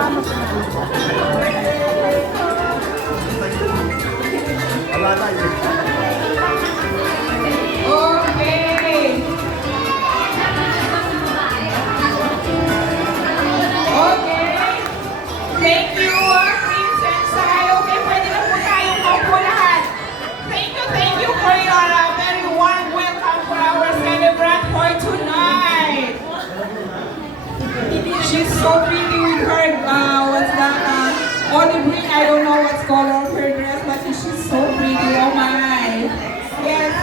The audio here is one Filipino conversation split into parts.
Wala na yun. Okay. Okay. Thank you, Princess Sai. Okay, pwede na po tayong maupo lahat. Thank you for your very warm welcome for our celebrant for tonight. She's so pretty with her, what's that, olive green. I don't know what's color of her dress, but she's so pretty. Oh my. Yes.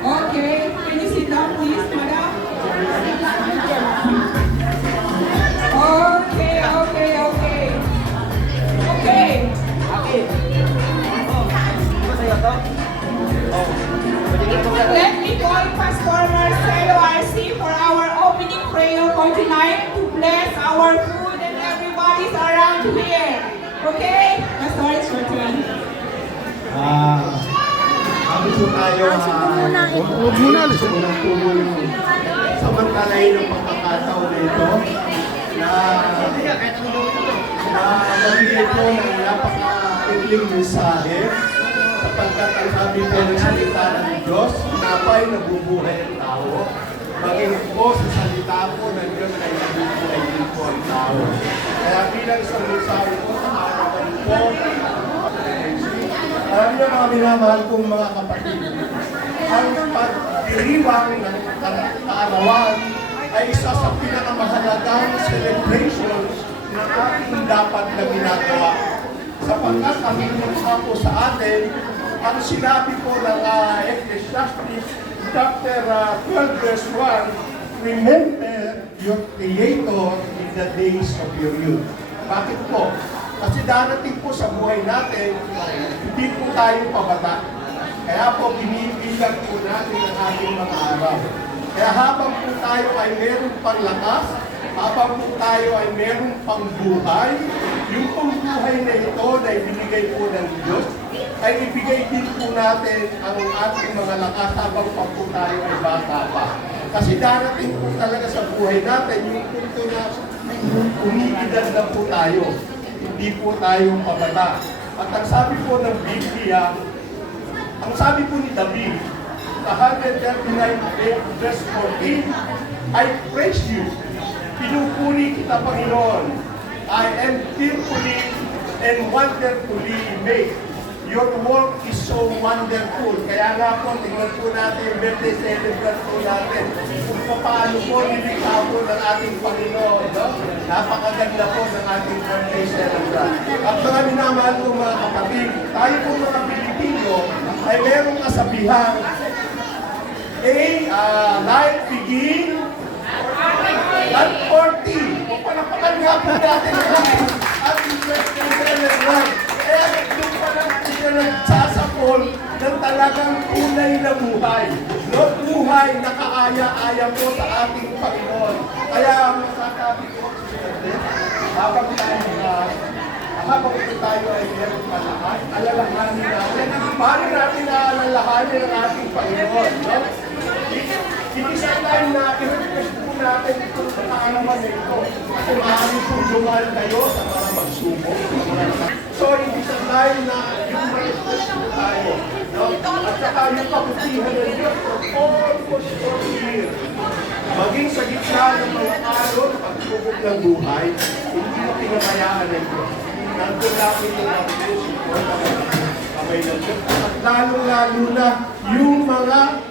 Okay. Can you sit down, please, madam? Okay. Let me call Pastor Marcelo RC for our opening prayer for tonight to bless our food and everybody's around here. Okay? Pastor, it's your turn. Kami po tayo Huwag muna, alis. unang tubo yung samantalahin ng pagkakataon na ito na nabigay po ng napaka-ikling mensahe sapagkat ang sabi po ng salita ng Diyos, napay nabubuhay ang tao. Maging po sa salita po ng Diyos ay nabubuhay din po ang tao. Kaya bilang isang mensahe po sa araw po, alam niyo mga minamahal kong mga kapatid, ang pagdiriwang ng kaarawan ay isa sa pinakamahalagang celebration na ating dapat na ginagawa. Sapagkat ang inyong po sa atin, ang sinabi po ng Ecclesiastes chapter 12 verse 1, remember your Creator in the days of your youth. Bakit po? Kasi darating po sa buhay natin, hindi po tayo pabata. Kaya po binibilang po natin ang ating mga araw. Kaya habang po tayo ay meron pang lakas, habang po tayo ay meron pang buhay, yung pang buhay na ito na ibinigay po ng Diyos, ay ibigay din po natin ang ating mga lakas habang pa po tayo ay bata pa. Kasi darating po talaga sa buhay natin yung punto na umiidad na po tayo. Hindi po tayo pabata. At ang sabi po ng Biblia, ang sabi po ni David, sa 139 verse 14, I praise you. Pinupuri kita, Panginoon. I am fearfully and wonderfully made. Your work is so wonderful. Kaya nga po, tingnan po natin yung birthday celebrant po natin. Kung paano po nilikha po ng ating Panginoon. No? Napakaganda po ng ating birthday celebrant. At mga minamahal po mga kapatid, tayo po mga Pilipino ay merong kasabihan. Life begin at 40. Kung panapakan nga po natin ang ating birthday celebrant. Kaya doon pa lang sila nagsasapol ng talagang tunay na buhay. No? Buhay na kaaya-aya po sa ating Panginoon. Kaya masasabi ko, habang tayo ay meron malakas, alalahanin natin. Paano natin aalalahanin ang ating Panginoon? No? Hindi sa time na i-request po natin itong kaarawan na ito. Kasi maaaring po dumaan kayo sa para magsubok. So, hindi sa time na yung request po tayo. No? At saka yung kabutihan ng Diyos for almost 40 years. Maging sa gitna ng mga alon, pagsubok ng buhay, hindi mo pinabayaan ng Diyos. Nandun natin yung Diyos, kamay ng Diyos. At lalong-lalo na yung mga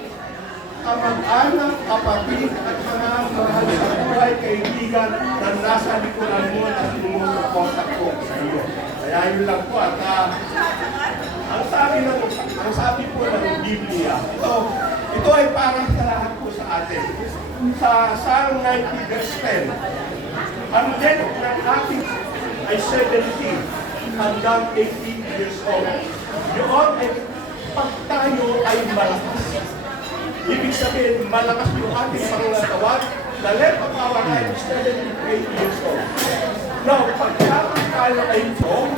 kamag-anak, kapatid, at mga mahal sa buhay, kaibigan na nasa likuran mo at sumusuporta ko sa iyo. Kaya yun lang po. At ang sabi po ng Biblia, ito ay para sa lahat po sa atin. Sa Psalm 90 verse 10, ang death ng ating ay 70 hanggang 80 years old. Yun ay pag tayo ay malakas. Ibig sabihin, malakas yung ating pangangatawan, the length of our life is 78 years old. Now, pagkakot tayo ay strong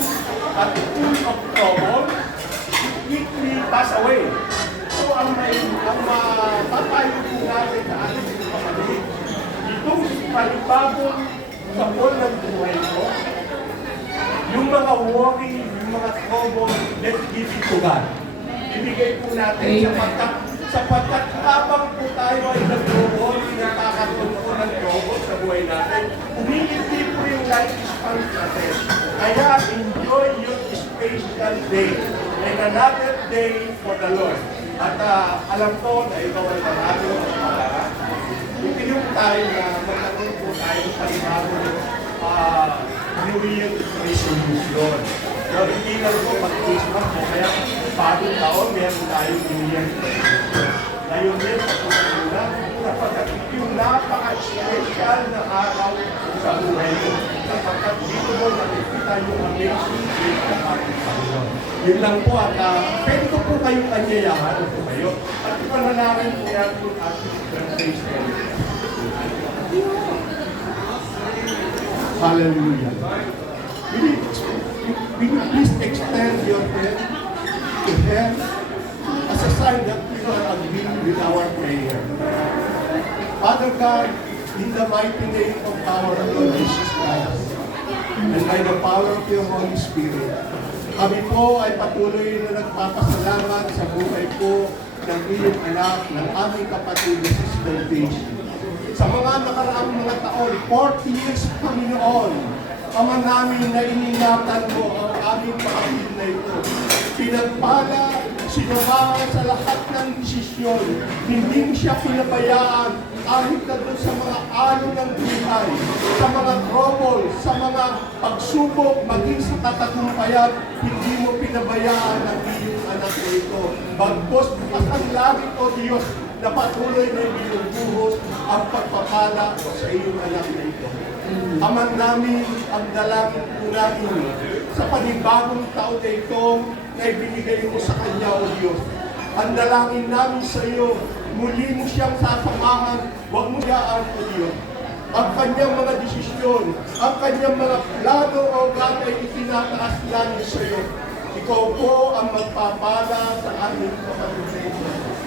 at full of trouble, it quickly pass away. So, ang mapatayo po natin sa ating kapatid, itong palibabong sapol ng buhay ko, worry, yung mga trouble, let's give it to God. Ibigay po natin sapagkat habang po tayo ay nag-worry, nakakatuon po ng trouble sa buhay natin, umiliti po yung life span natin. Kaya enjoy your special day and another day for the Lord. At alam ko na ikaw ay marami ng pagkakara. Itiyong tayo na magkaroon po tayo sa panibagong New Year resolution. Pero hindi lang po mag-Christmas po, kaya bagong taon, meron tayong New Year resolution. Ngayon din, patuloy sapagkat yung napaka-special na araw sa buhay mo. Sapagkat dito mo nakikita yung amazing grace ng ating Panginoon. Yun lang po at pwede ko po kayong anyayahan po kayo. At ipanalangin po yan po ating birthday celebration. Hallelujah. Will you please extend your hand to heaven as a sign that we are agreeing with our prayer. Father God, in the mighty name of our Lord Jesus Christ, and by the power of your Holy Spirit, kami po ay patuloy na nagpapasalamat sa buhay po ng iyong anak, ng aming kapatid na si Sister Daisy. Sa mga nakaraang mga taon, 40 years, Panginoon, Ama namin na iningatan mo ang aming kapatid na ito. Pinagpala, sinamahan sa lahat ng desisyon. Hindi mo siya pinabayaan kahit na doon sa mga alon ng buhay, sa mga trouble, sa mga pagsubok, maging sa katagumpayan, hindi mo pinabayaan ang iyong anak na ito. Bagpos, ang langit o Diyos, na patuloy na iyong buhos ang pagpapala sa iyong anak na ito. Aman namin ang dalangin po namin sa panibagong taon na ito na ibinigay mo sa Kanya, O Diyos. Ang dalangin namin sa iyo, muli mo siyang sasamahan, huwag mo yaan, O Diyos. Ang Kanyang mga desisyon, ang Kanyang mga plano, O God, ay itinataas namin sa iyo. Ikaw po ang magpapala sa aming kapatid.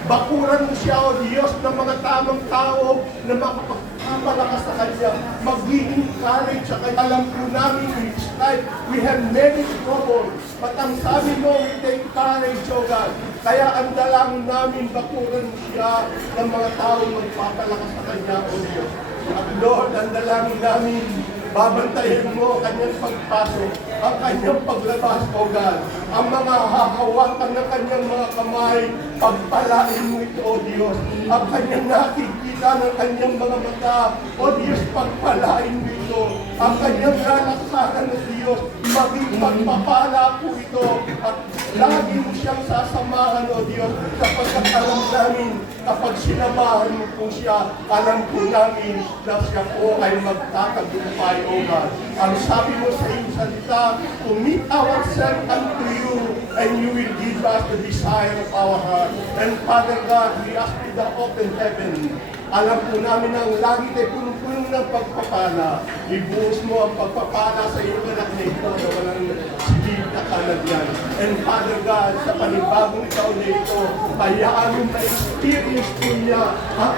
Bakuran mo siya, O Diyos, ng mga tamang tao na makapagpapalakas sa Kanya. Magiging courage sa Kanya. Alam po namin in this life, we have many troubles. But ang sabi mo, we take courage, O God. Kaya ang dalangin namin, bakuran mo siya ng mga tao magpapalakas sa Kanya, O Diyos. At Lord, ang dalangin namin, babantayan mo ang kanyang pagpasok, ang kanyang paglabas, O God. Ang mga hahawakan ng kanyang mga kamay, pagpalain mo ito, O Diyos. Ang kanyang nakikita ng kanyang mga mata, O Diyos, pagpalain mo ito. Ang kanyang lalaksakan ng Diyos, maging pagpapala po ito. At lagi mo siyang sasamahan, O Diyos, sapagkat alam namin, kapag sinamahan mo po siya, alam po namin na siya po ay magtatagumpay, O God. Ang sabi mo sa iyong salita, commit ourselves unto you, and you will give us the desire of our heart. And Father God, we ask you the open heaven. Alam po namin ang langit ay punong-punong ng pagpapala. Ibuhos mo ang pagpapala sa iyong anak na ito na walang silid na kanagyan. And Father God, sa panibagong taon na ito, hayaan mo ma-experience po niya ang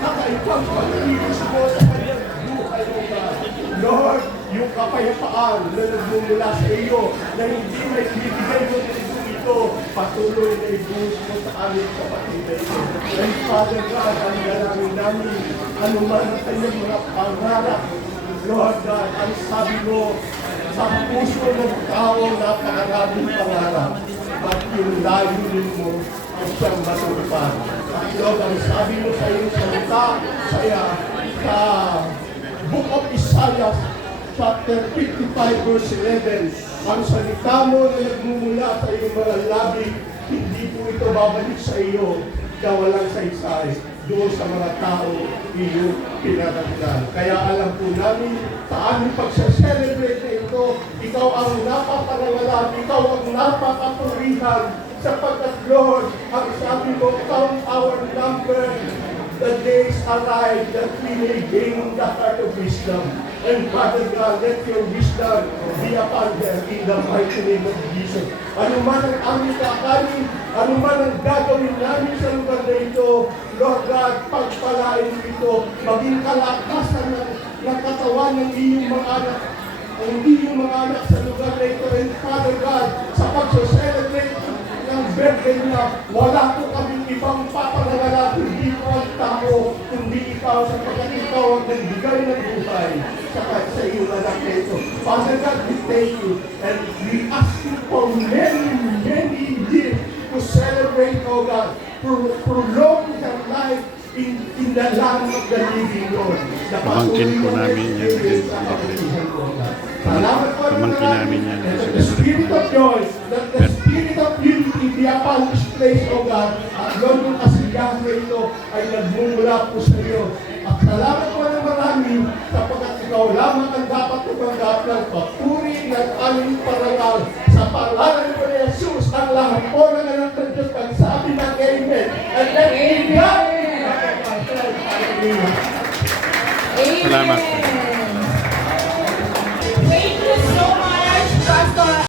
kakaibang pag-ibig mo sa kanyang buhay, O God. Lord, yung kapayapaan na nagmumula sa iyo na hindi may bibigay mo ito, patuloy na ibuhos mo sa aming kapatid na ito. And Father God, ang dalangin namin, anuman ang kanyang mga pangarap, Lord God, ang sabi mo, sa puso ng tao, napakaraming pangarap, at yung layunin mo ang siyang matupad. At Lord, ang sabi mo sa iyong salita, sa Book of Isaiah, chapter 55, verse 11, ang salita mo na nagmumula sa iyong mga labi, hindi po ito babalik sa iyo na walang saysay doon sa mga tao iyong pinagagdan. Kaya alam po namin, sa aming pagsa-celebrate na ito, ikaw ang napaparangalan, ikaw ang napakapurihan, sapagkat Lord, ang sabi mo, count our number, the days arrive that we may gain the heart of wisdom. And Father God, let your wisdom be upon them in the mighty name of Jesus. Ano man ang aming kakanin, ano man ang gagawin namin sa lugar na ito, Lord God, pagpalain mo ito, maging kalakasan ng katawan ng iyong mga anak, ang iyong mga anak sa God later. And Father God, sa pag-celebrate ng birthday niya, wala po kaming ibang papanagala kundi po ang tao, kundi ikaw sapagkat ikaw ang nagbigay ng buhay sa iyo na ito. Father God, we thank you and we ask you for many years to celebrate, oh God, prolong their life in the land of the living, Lord. Pamangkin po namin yan. Salamat po Pamangkin namin yan. The spirit of joy, the spirit of unity be upon this place, O God. At Lord, yung kasiyahan na ito ay nagmumula po sa iyo. At salamat po ng marami sapagkat ikaw lamang ang dapat tumanggap ng papuri ng aming parangal. Sa pangalan po ni Jesus, ang lahat po ng anak ng Diyos magsabi ng Amen. And let me God. Salamat po.